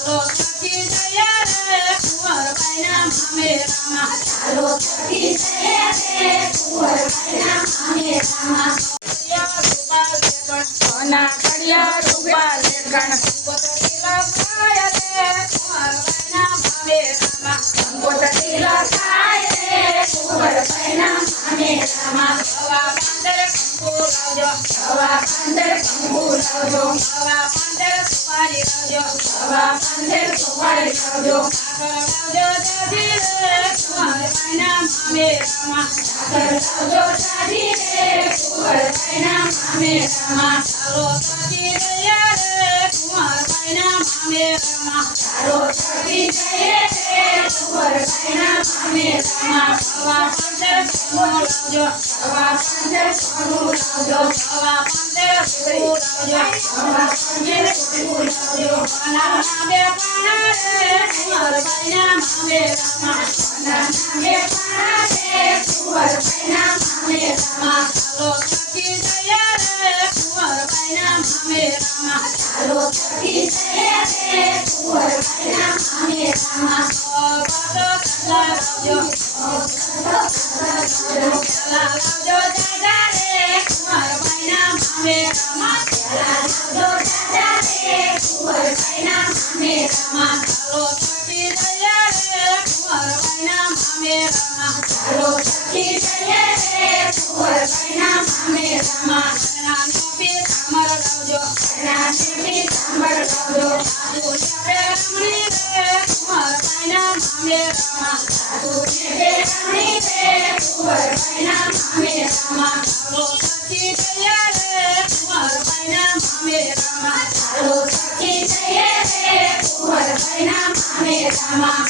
ચાલો સખી જઈએ રે કુંવરબાઈના મામેરામાં ચાલો સખી જઈએ રે કુંવરબાઈના મામેરામાં સોના કડિયા રૂપા લેકણ લખાય રે કુંવરબાઈના મામેરામાં કંકોતરી લખાય રે કુંવરબાઈના મામેરામાં સવા પાંદર કંકુ લાવજો સવા પાંદર કંકુ લાવજો સવા પાંદર સુપારી લાવજો સવા પાંદર સુપારી લાવજો સાકર લાવજો દાદી રે કુંવરબાઈના મામેરામાં સાકર લાવજો દાદી રે કુંવરબાઈના મામેરામાં ચાલો સખી જઈએ રે કુંવરબાઈના મામેરામાં ચાલો સખી જઈએ રે કુંવરબાઈના મામેરામાં સવા પાંદર સોનું લાવજો સવા પાંદર સોનું લાવજો સવા પાંદર સોનું લાવજો સવા પાંદર સોનું લાવજો પાના બે પાના રે કુંવરબાઈના મામેરામાં પાના બે પાના રે કુંવરબાઈના મામેરામાં ચાલો સખી જઈએ રે કુંવરબાઈના મામેરામાં ચાલો સખી જઈએ રે કુંવરબાઈના મામેરામાં લાવજો લાવજો દાદા રે કુંવરબાઈના મામેરામાં લાવજો દાદા રે કુંવરબાઈના મામેરામાં ચાલો સખી જઈએ રે કુંવરબાઈના મામેરામાં ચાલો સખી જઈએ રે કુંવરબાઈના મામેરામાં નાનો પીતાંબર લાવજો નાનો પીતાંબર લાવજો સાધુ ને રમણી રે કુંવરબાઈના મામેરામાં સાધુ ને રમણી રે કુંવરબાઈના મામેરામાં ચાલો સખી જઈએ રે કુંવરબાઈના મામેરામાં ચાલો સખી જઈએ રે કુંવરબાઈના મામેરામાં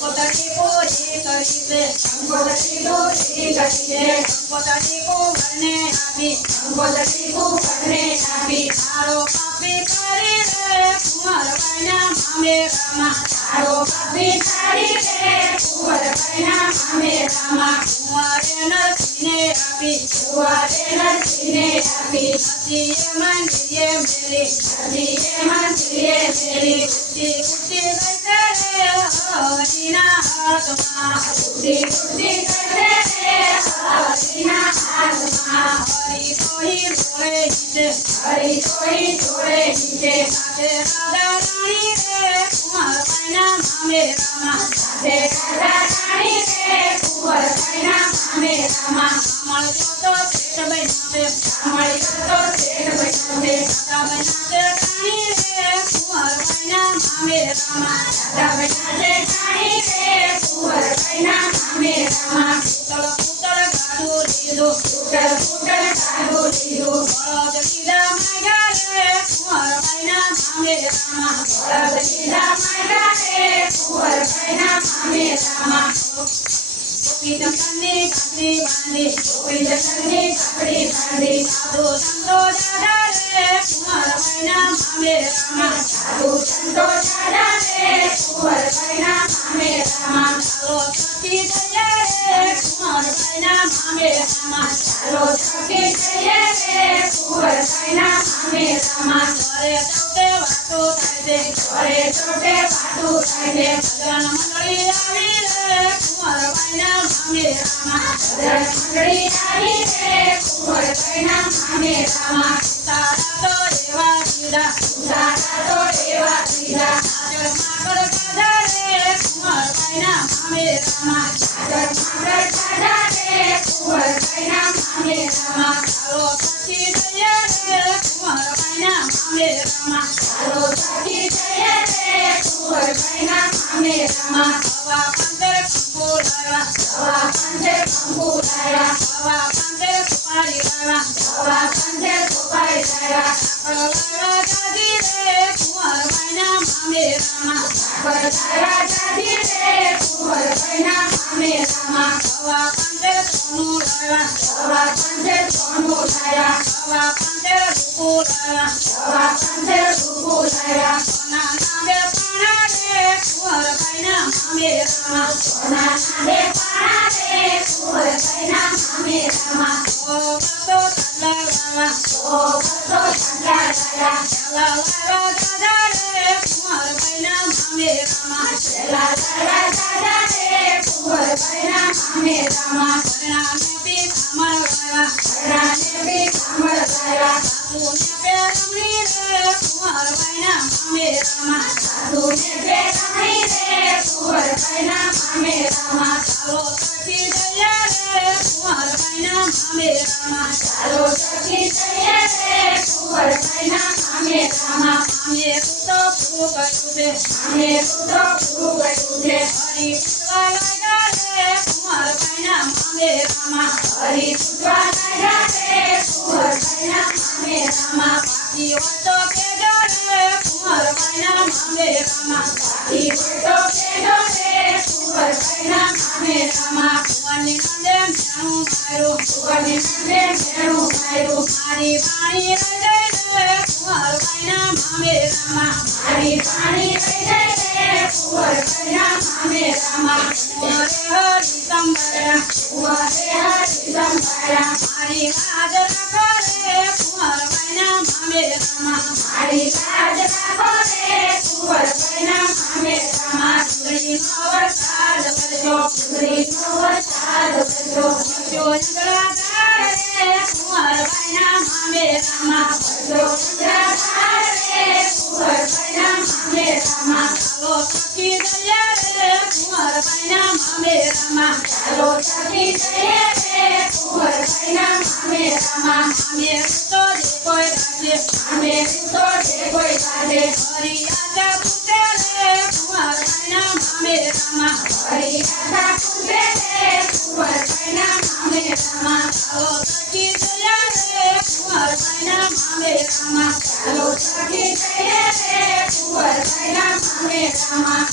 કંકોતરી પૂરી કરી દે કંકોતરી પૂરી કરી દે કંકોતરી કુંવરને આપી કંકોતરી કુંવરને આપી તારો પાપી કરી રે કુંવરબાઈના મામેરામાં તારો પાપી કરી રે કુંવરબાઈના મામેરામાં કુંવરે નરસિંહને આપી કુંવરે નરસિંહને આપી નદીએ મંદિરે મેલી નદીએ મંદિરે મેલી ઉઠી ઉઠી ગઈ રે હરિના હાથમાં ઉઠી ઉઠી ગઈ રે હરિના હાથમાં હરી કોઈ જોડે નીચે હરી કોઈ જોડે નીચે સાથે રાધા રાણી રે કુંવરબાઈના મામેરામાં સાથે રાધા રાણી રે કુંવરબાઈના મામેરામાં મળજો તો શેઠ બન્યો મળજો તો શેઠ બન્યો રાધા બન્યા છે રાણી રે કુંવરબાઈના મામેરામાં રાધા બન્યા છે રાણી રે કુંવરબાઈના મામેરામાં પૂતળ ગાડું લીધું પૂતળ ગાડું લીધું બળદ લીધા માગ્યા રે કુંવરબાઈના મામેરામાં બળદ લીધા માગ્યા રે કુંવરબાઈના મામેરામાં ગોપીચંદનની કાકડી બાંધી ગોપીચંદનની કાકડી બાંધી સાધુ સંતો દાદા રે કુંવરબાઈના મામેરામાં સાધુ સંતો દાદા રે કુંવરબાઈના મામેરામાં ચાલો સખી જઈએ રે કુંવરબાઈના મામેરામાં ચાલો સખી જઈએ રે કુંવરબાઈના મામેરામાં ઘરે ચોટે વાતો થાય છે ઘરે ચોટે વાતો થાય છે ભજન મંડળી આવી રે કુંવરબાઈના મામેરામાં ભજન મંડળી આવી રે કુંવરબાઈના મામેરામાં તારા તો એવા દીધા તારા તો એવા દીધા આગળ માગળ ગાધા રે કુંવરબાઈના મામેરામાં આગળ માગળ ગાધા રે કુંવરબાઈના મામેરામાં ચાલો સખી જઈએ રે કુંવરબાઈના મામેરામાં ચાલો સખી જઈએ રે કુંવરબાઈના મામેરામાં સવા પાંદર કંકુ લાવ્યા સવા પાંદર કંકુ લાવ્યા સવા પાંદર સુપારી લાવ્યા સવા પાંદર સુપારી લાવ્યા સાકર લાવ્યા દાદી રે કુંવરબાઈના મામેરામાં સાકર લાવ્યા દાદી રે કુંવરબાઈના મામેરામાં સવા પાંદર સોનું લાવ્યા સવા પાંદર સોનું લાવ્યા સવા પાંદર રૂપું લાવ્યા સવા પાંદર રૂપું લાવ્યા સોનાના બે પાણા રે કુંવરબાઈના મામેરામાં સોનાના બે પાણા રે કુંવરબાઈના મામેરામાં ઓ બસો તલ્લા લાવ્યા ઓ બસો તલ્લા લાવ્યા તલ્લા લાવ્યા દાદા રે મામે રામા સાધુને બેઠાણી રે કુંવરબાઈના મામે રામા ચાલો સખી દયા રે કુંવરબાઈના મામે રામા ચાલો સખી જઈએ રે કુંવરબાઈના મામે રામા મામે તું તો પૂરું કર્યું છે મામે તું તો પૂરું કર્યું છે હરી પૂજવા લાગ્યા રે કુંવરબાઈના મામે રામા હરી પૂજવા લાગ્યા રે કુંવરબાઈના મામે રામા બાકી હોય તો કેજો રે કુંવરબાઈના મામે રામા બાકી હોય તો કહેજો રે કુંવરબાઈના મામે રામા કુંવરની નંદે મેણું માર્યું કુંવરની નંદે મેણું માર્યું મારી વાણી રહી ગઈ રે કુંવરબાઈના મામે રામા મારી પાણી લઈ જાય રે કુંવરબાઈના મામે રામા કુંવરે હરી સંભાળ્યા કુંવરે હરી સંભાળ્યા મારી લાજ રાખો રે કુંવરબાઈના મામે રામા મારી લાજ રાખો રે કુંવરબાઈના મામે રામા ડુંગળીનો વરસાદ વરસ્યો ડુંગળીનો વરસાદ વરસ્યો જો ચંદ્રધાર રે કુંવરબાઈના મામે રામા વરસ્યો ચંદ્રધાર રે કુંવરબાઈના મામે રામા ચાલો સખી દયા રે કુંવરબાઈના મામે રામા ચાલો સખી જઈએ રે કુંવરબાઈના મામે રામા મામે તો જે કોઈ રાખે મામે તો જે કોઈ લાગે હરી આજા પૂછે રે કુંવરબાઈના મામે રામા હરી આશા પૂજે રે કુંવરબાઈના મામે રામા ચાલો સખી દયા રે કુંવરબાઈના મામે રામા ચાલો સખી જઈએ રે કુંવરબાઈના મામે રામા